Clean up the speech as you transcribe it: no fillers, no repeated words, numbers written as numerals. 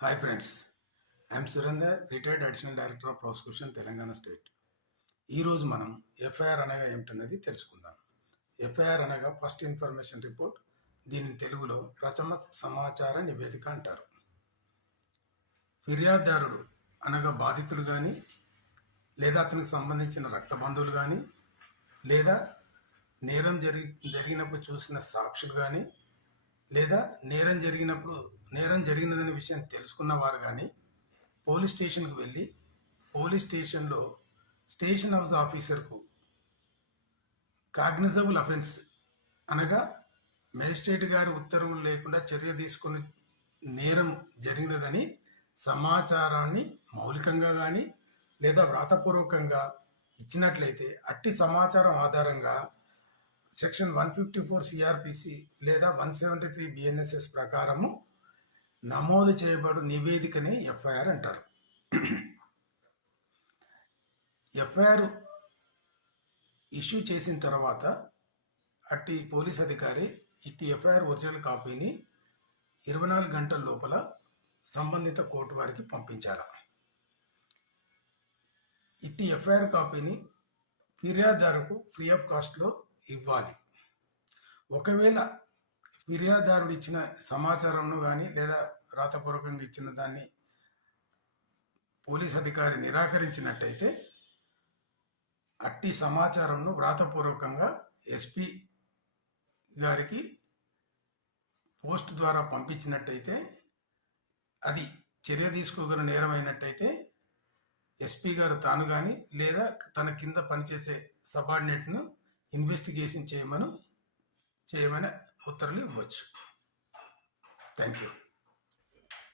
Hi friends, I'm Surender, retired additional director of prosecution, Telangana state. ఈరోజు మనం FIR అనగా ఏమిటనేది తెలుసుకుందాం. ఎఫ్ఐఆర్ అనగా ఫస్ట్ ఇన్ఫర్మేషన్ రిపోర్ట్. దీనిని తెలుగులో ప్రథమ సమాచార నివేదిక అంటారు. ఫిర్యాదుదారుడు అనగా బాధితుడు కానీ, లేదా అతనికి సంబంధించిన రక్త బంధువులు కానీ, లేదా నేరం జరిగినప్పుడు చూసిన సాక్షులు కానీ, లేదా నేరం జరిగినదనే విషయం తెలుసుకున్న వారు కానీ పోలీస్ స్టేషన్కు వెళ్ళి పోలీస్ స్టేషన్లో స్టేషన్ హౌస్ ఆఫీసర్కు కాగ్నిజబుల్ అఫెన్స్ అనగా మేజిస్ట్రేట్ గారి ఉత్తర్వులు లేకుండా చర్య తీసుకుని నేరం జరిగినదని సమాచారాన్ని మౌలికంగా కానీ లేదా వ్రాతపూర్వకంగా ఇచ్చినట్లయితే అట్టి సమాచారం ఆధారంగా సెక్షన్ 154 సిఆర్పిసి లేదా 173 బిఎన్ఎస్ఎస్ ప్రకారము నమోదు చేయబడు నివేదికనే ఎఫ్ఐఆర్ అంటారు. ఎఫ్ఐఆర్ ఇష్యూ చేసిన తర్వాత అట్టి పోలీస్ అధికారి ఇట్టి ఎఫ్ఐఆర్ ఒరిజినల్ కాపీని 24 గంటల లోపల సంబంధిత కోర్టు వారికి పంపించాలి. ఇట్టి ఎఫ్ఐఆర్ కాపీని ఫిర్యాదుదారుకు ఫ్రీ ఆఫ్ కాస్ట్లో ఇవ్వాలి. ఒకవేళ ఫిర్యాదుదారుడు ఇచ్చిన సమాచారంను కానీ లేదా రాతపూర్వకంగా ఇచ్చిన దాన్ని పోలీస్ అధికారి నిరాకరించినట్టయితే అట్టి సమాచారంను వ్రాతపూర్వకంగా ఎస్పీ గారికి పోస్ట్ ద్వారా పంపించినట్టయితే అది చర్య తీసుకోగల నేరం అయినట్టయితే ఎస్పీ గారు తాను కానీ లేదా తన కింద పనిచేసే సబార్డినేట్ను ఇన్వెస్టిగేషన్ చేయమని ఉత్తర్వులు ఇవ్వచ్చు. Thank you.